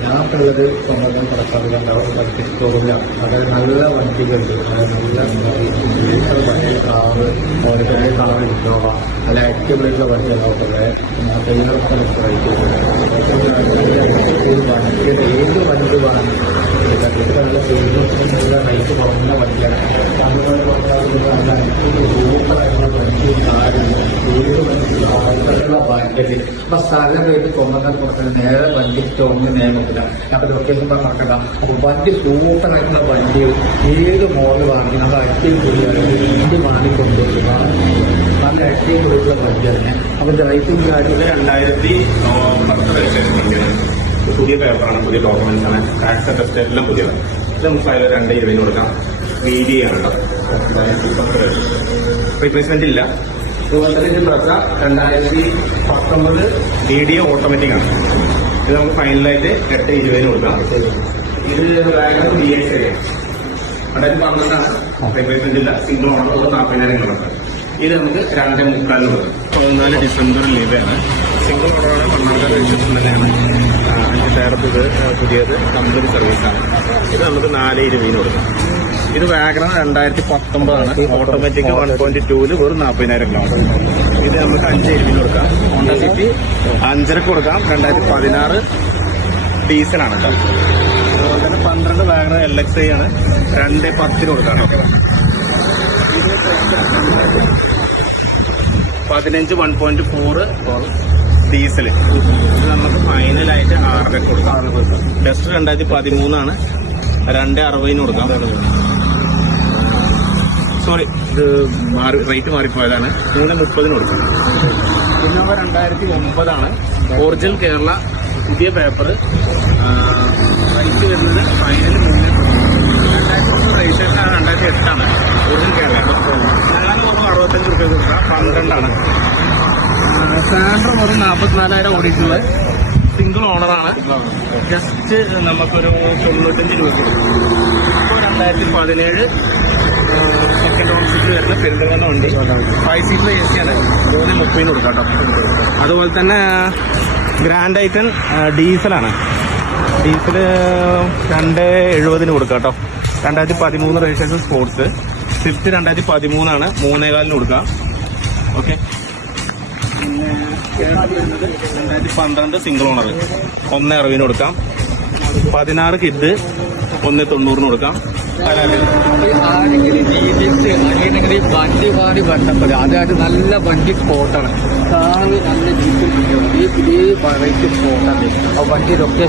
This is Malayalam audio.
ഞാൻ ഉള്ളത് സ്വന്തം കടക്കാറുണ്ടാവും പഠിപ്പിച്ചിട്ടില്ല. അതായത് നല്ല വണ്ടികളുണ്ട്, അതായത് നല്ല കാറ്, ഓരോരുത്തരുടെ കാർ ഇന്നോവ, നല്ല ആക്റ്റീവായിട്ടുള്ള വണ്ടികളാവുന്നത് തയ്യാറൊക്കെ വണ്ടിയുടെ ഏത് വണ്ടി വേണം നല്ല സേവിങ്സും നല്ല റേറ്റ് കുറഞ്ഞ വണ്ടിയാണ്. വണ്ടി അപ്പൊ സ്ഥലം വീട്ടിൽ കൊണ്ടുവന്നാൽ കൊടുക്കുന്നത് നേരെ വണ്ടി സ്റ്റോറിന് നിയമത്തില്ല. അപ്പൊ ലൊക്കേഷൻ പറഞ്ഞ് നടക്കണ്ട. അപ്പൊ വണ്ടി സൂപ്പറായിട്ടുള്ള വണ്ടി ഏത് മോഡൽ വാങ്ങി നമ്മൾ ആക്റ്റീവ് കൂടിയാണ് വണ്ടി വാങ്ങിക്കൊണ്ടുവരിക. നല്ല ആക്റ്റീവ് കൂടിയുള്ള വണ്ടി തന്നെ. അപ്പൊ റേറ്റിംഗ് കാര്യം 2010 പുതിയ പേപ്പറാണ്, പുതിയ ഡോക്യുമെന്റ്സ് ആണ്, ടാക്സ് ടെസ്റ്റ് എല്ലാം പുതിയത്. ഇത് നമുക്ക് അതിൽ 220 കൊടുക്കാം. VD ആണ് കേട്ടോ, റീപ്ലേസ്മെന്റ് ഇല്ല. അതുപോലെ തന്നെ ഇത് 2019 DD ഓട്ടോമാറ്റിക് ആണ്. ഇത് നമുക്ക് ഫൈനലായിട്ട് 820 കൊടുക്കാം. ഇത് വാഗണർ DX 2012 ആണ്, റീപ്ലേസ്മെന്റ് ഇല്ല, സിംഗിൾ ഓണർ 40,000 കൊടുക്കാം. ഇത് നമുക്ക് 2.3 കൊടുക്കാം. 14 ഡിസംബർ ലീവാണ്. സിംഗിൾ ഓണറാണ്, മണ്ണാർക്കാട് രജിസ്ട്രേഷൻ തന്നെയാണ്. 5 ടയർ പുതിയത് കമ്പനി സർവീസാണ്. ഇത് നമുക്ക് 420 കൊടുക്കാം. ഇത് വാഗണർ 2019 ആണ്, ഓട്ടോമാറ്റിക് 1.2 വെറും 40,000 കിലോമീറ്റർ. ഇത് നമുക്ക് 520 കൊടുക്കാം. ഹോണ്ട സിറ്റി 5.5 കൊടുക്കാം. 2016 ഡീസലാണ് കേട്ടോ. അതുപോലെ തന്നെ 12 വാഗണർ LXI ആണ്, 2.10 കൊടുക്കാം കേട്ടോ. ഇത് 15 1.4 ഡീസൽ. ഇത് നമുക്ക് ഫൈനലായിട്ട് 6.5 കൊടുക്കാം. ടെസ്റ്റ് 2013 ആണ്, 2.60 കൊടുക്കാം. സോറി, ഇത് റേറ്റ് മാറിപ്പോയതാണ്, 3.30 കൊടുക്കാം. ഇന്നോവ 2009 ആണ്, ഒറിജിനൽ കേരള, പുതിയ പേപ്പർ. റേറ്റ് വരുന്നത് ഫൈനൽ 2000 രജിസ്ട്രേഷൻ 2008 ആണ്, ഒറിജിനൽ കേരള. ഞാൻ 65 രൂപ കൊടുക്കാം. 12 ആണ്. സാൻഡ്രോ വെറും 44,000 ഓടിയിട്ടുള്ളത്, സിംഗിൾ ഓണറാണ്. ജസ്റ്റ് നമുക്കൊരു 95 രൂപ കൊടുക്കും. ഇപ്പോൾ 2017 സെക്കൻഡ് ഓണർഷിപ്പ് വരുന്ന പെരുന്തൽമണ്ണ വണ്ടി, 5 സീറ്റർ AC ആണ്, 3.30 കൊടുക്കാം കേട്ടോ. അതുപോലെ തന്നെ ഗ്രാൻഡ് ഐറ്റൻ ഡീസലാണ്. ഡീസൽ 2.70 കൊടുക്കാം കേട്ടോ. 2013 രജിസ്ട്രേഷൻ സ്പോർട്സ്. സ്വിഫ്റ്റ് 2013 ആണ്, 3.25 കൊടുക്കാം. ഓക്കെ. പിന്നെ 2012 സിംഗിൾ ഓണർ 1.60 കൊടുക്കാം. 16 കിഡ് 1.90 കൊടുക്കാം. ആരെങ്കിലും അറിയണമെങ്കിൽ വണ്ടി മാറി ബന്ധപ്പെടുക. അതായത് നല്ല വണ്ടി സ്പോട്ടാണ്, കാറ് നല്ല ജീപ്പ്, ഈ പുതിയ റേറ്റ് സ്പോട്ടാണ്. ആ വണ്ടി ലൊക്കേഷൻ